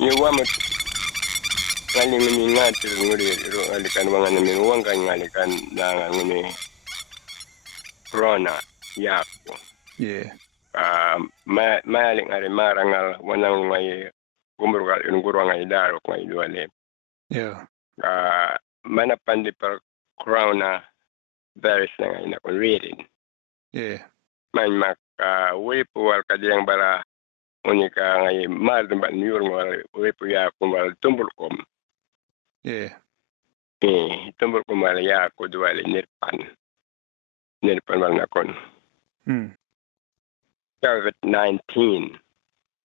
Yung wamot ngaling nga nguri alikan mga namin wangkan ngalikan na nguni corona yako. Yeah. Maling ari marangal wanang may gumurugal yung guru nga idaro kung iduali. Yeah. Manapandi per corona virus na nga inakon reading. Yeah. Man mak wipu wal kadiyang bala unika ngay mal ba nyur wal wipu ya kumal tumbulkom. Yeah. Tumbulkom wal ya kuduali nirpan wal nakon.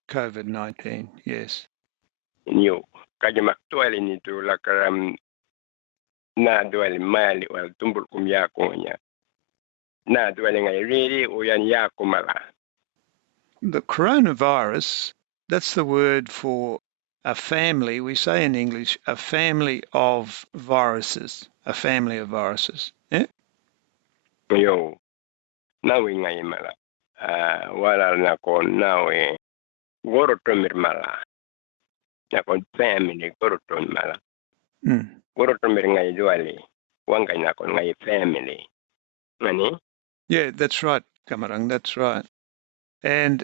COVID-19, yes. New kajamak tuali nitu lakaram na duali mali wal tumbulkom ya kunya. Na duali ngay ready uyan ya kumala. The coronavirus, that's the word for a family. We say in English, a family of viruses. A family of viruses. Yeah? Yo, nawi ngay mala. Wala na kon nawi gorotomir mala. Na kon family goroton mala. Gorotomir ngay duali. Wangay na kon ngay family. Ngani? Yeah, that's right, Kamarang, that's right. And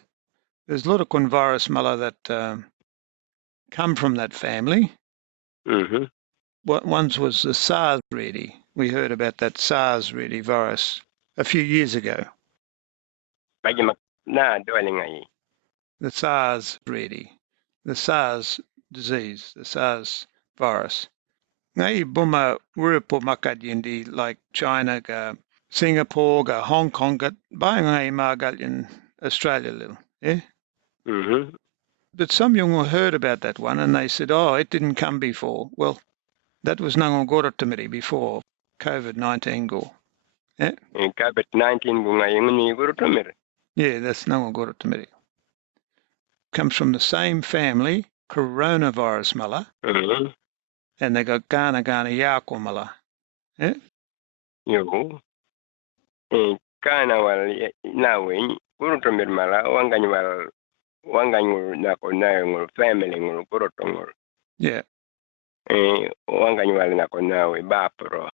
there's a lot of virus mala that come from that family. What ones was the SARS ready. We heard about that SARS ready virus a few years ago. Na duali ngay. The SARS ready. The SARS disease, the SARS virus. Ngay buma urupo makadindi like China ga Singapore ga Hong Kong ga buying ngay magal in Australia little. Yeah? But some young heard about that one and they said, oh, it didn't come before. Well, that was Nangongorotamiri before COVID-19 go. Yeah? COVID-19 go ngay gorotomir. Yeah, that's Nangongorotamiri. Comes from the same family, coronavirus mala. And they got Ghana Yako mala. Yeah? Yo. Kana wal nawe gorotomir mala wangany na ko na ngul family ngul gorotongol. Yeah. Wangany wal na ko nawe bapro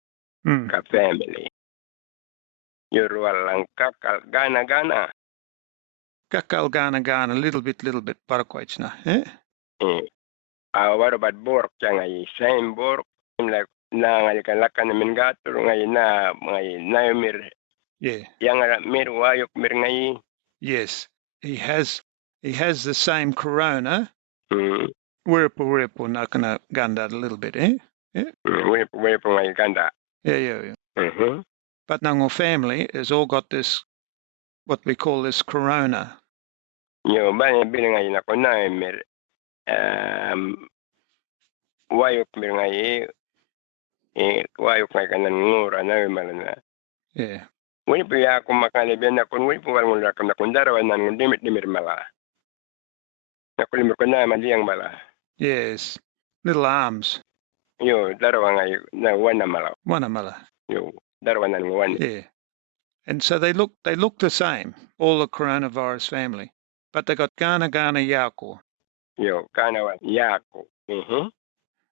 ka family. Your walang kakal Ghana. Kakal Ghana, little bit, parakwaichna. Eh? What about bork ngay same bork like na ngalikan lakan min gatur ngay na mir. Yeah. Yang mir wayok mir ngay. Yes. He has the same corona. Wiripo nakana ganda a little bit, eh? Yeah. Wiripo ngay ganda. Yeah. But Nango family has all got this, what we call this corona. Yo, banya bilang ngay na ko na mir. Wayok mir ngay wayok ngay kanan ngura na malana. Yeah. Wani po ya ako makalibyan na kung wani po walang rakam na Gondarra na ng dimit mala. Nakulimir ko na maliyang mala. Yes. Little arms. Yo, darawa ngay na wana mala. Wana mala. Yo, darawa na ng wana. Yeah. And so they look the same, all the coronavirus family. But they got Ghana Yako. Yo, Ghana Yako.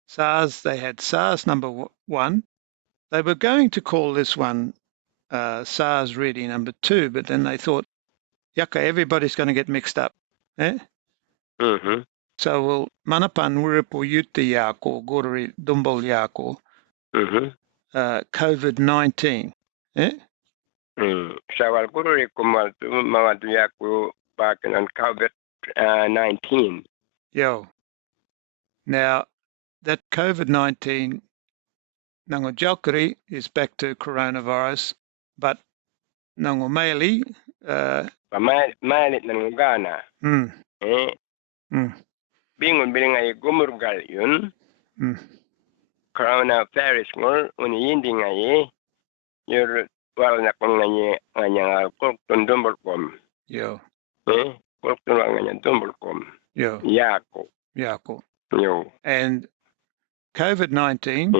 SARS, they had SARS number 1. They were going to call this one SARS ready number 2, but then they thought, yaka, everybody's going to get mixed up. Eh? So we'll manapan wiripo yuti yako, gorari dumbol yako, COVID-19. Eh? Sawal gorari kumal mawadu yako back on COVID-19. Yo. Now, that COVID-19 nango jalkari is back to coronavirus, but nango mali malit ng Ghana. Bingon bilang ay gumurgal yun. Coronavirus ngol uniyindi ngay yor wala na kung nganya kulktun dumbulkom. Yo. Kulktun wala nganya dumbulkom. Yo. Yako. Yo. And COVID-19,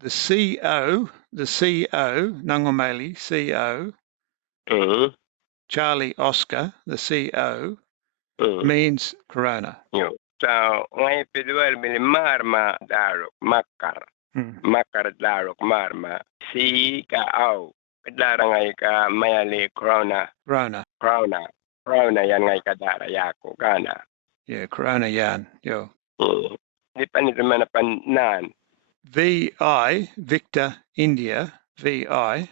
the CO, Nangomali, CO, Charlie Oscar, the CO, means corona. Yo. So ngay pedwal bil marma darok makar. Makar darok marma. Si ka au. Kadara ngay ka mayali corona. Corona yan ngay kadara yako kana. Yeah, corona yan. Yo. Di pa nito manapan nan. VI, Victor, India, VI.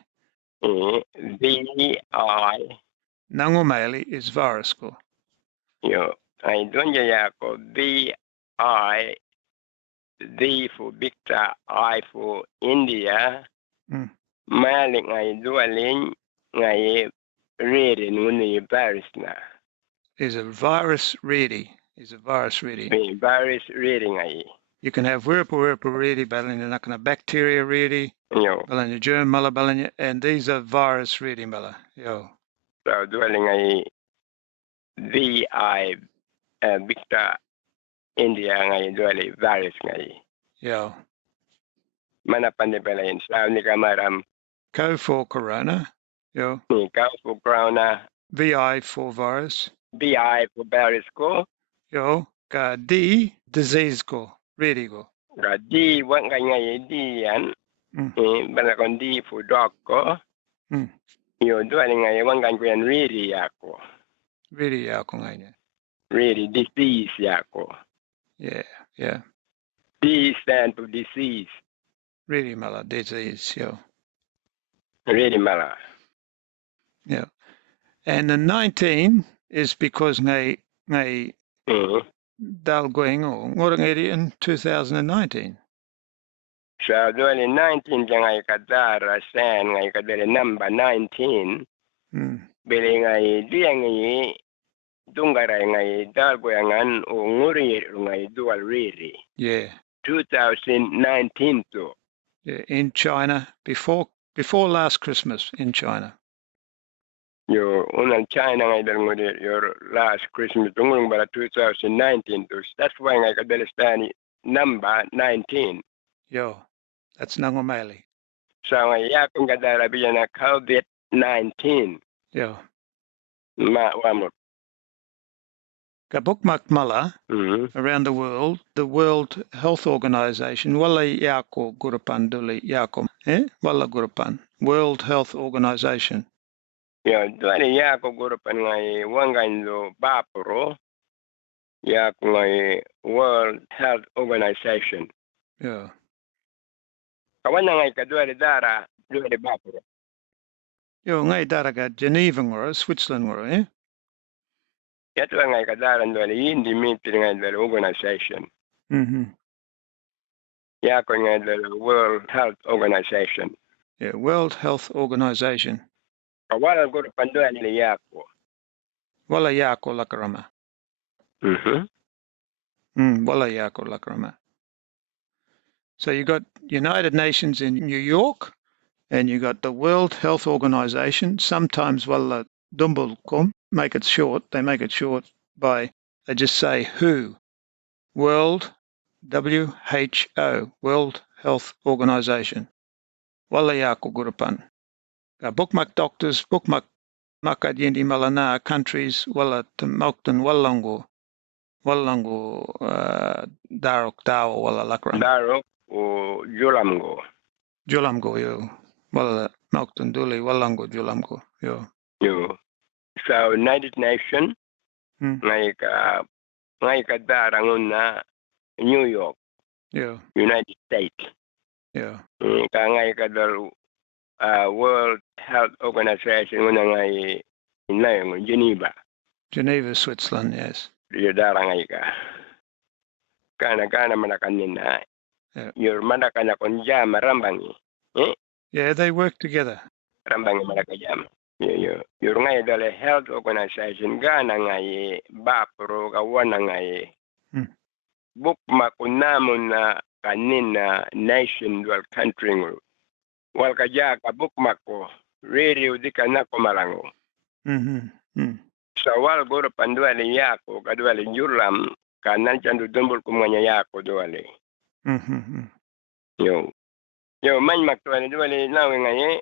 VI. Nangumali is virus ko. Yo. Ay doon yako VI. V for Victor, I for India. Mali ngay dualing ngay ready nuni virus na. Is a virus ready. Virus ready ngay. You can have wirpa ready, balanya nakana bacteria ready, balanya germ mala balanya, and these are virus ready mala. Yo. So dualing ngay VI Victor India ngay dualing virus ngay. Yo. Mana pandipalayin sa ni kamaram. Co for corona. Yo. Co for corona. VI for virus. VI for virus ko. Yo. Ka D disease ko. Ready go. Ka D wang ngay Dianne. Bala kon D for dog ko. Yo dualing ngay wang kan ready yako. Ready yako ngay. Ready disease yako. Yeah. D stand for disease. Ready mala disease, yo. Ready mala. Yeah. And the 19 is because ngay dalgoing or ngorangeri in 2019. So duali 19 ngay kadara sen ngay kadara number 19. Bili ngay diang ngay dungara ngay dalgoyangan o nguri ngay dual ready. Yeah. 2019 too. Yeah, in China before last Christmas in China. Yo unang China ngay dalnguri your last Christmas tungulong bara 2019 too. That's why ngay kadalistani number 19. Yo, that's nangomali. So ngay yakong kadara biyan na COVID-19. Yo. Wamot. Kabukmak mala around the World Health Organization, wala yako gurupan duli yako, wala gurupan, World Health Organization. Yeah, dali yako gurupan ngay wangando bapuro, yako ngay World Health Organization. Yeah. Kawan ngay kadwali dara, dwali bapuro. Yo, ngay daraga Geneva ngoro, Switzerland ngoro, Yato ngay kadaran dwali hindi meeting ngay dwali organization. Yako ngay dwali World Health Organization. Yeah, World Health Organization. Kawala gurupan dwali yako. Wala yako lakarama. Wala yako lakarama. So you got United Nations in New York, and you got the World Health Organization. Sometimes wala dumbulkum, make it short. They make it short by, they just say WHO. World, WHO, World Health Organization. Wala yako gurupan. Bookmark doctors, bookmark makadyendi malana countries, wala tamoktan walango darok dawo wala lakram. Darok o Julamgo. Julamgo yo. Wala moktan duli walango Julamgo yo. Yo. So United Nations, ngay ka darangun na New York. Yeah. United States. Yeah. Ka ngay ka dal World Health Organization una ngay inayong Geneva, Switzerland, yes. Yo darang ngay ka. Kana manakanin na. Your manakana konja marambangi. Yeah, they work together. Rambangi manakajam. Your ngay dal Health Organization gana ngay bapro kawana ngay. Book makunamun na kanina nation dual country ngul. Wal kaja ka book mako radio di kana ko marango. Sa wal goro panduali yako kaduali juram kanan chandu dumbul kumanya yako duali. Yo man maktuali duali nawe ngaye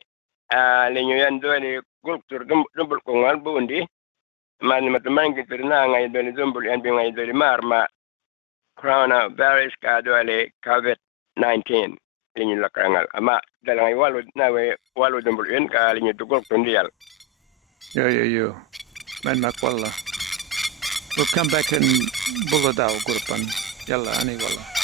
lenyo yan duali kultur dumbul kungal bundi man mataman kitirna ngaye duali dumbul yan ngaye duali marma coronavirus ka dole COVID-19 linyo lakarangal ama dalang walud na we walud dumbulin ka linyo tugol tundial. Yo. Man makwalla. We'll come back in Dhuḍi-dhäwu gurpan. Yalla ani walla.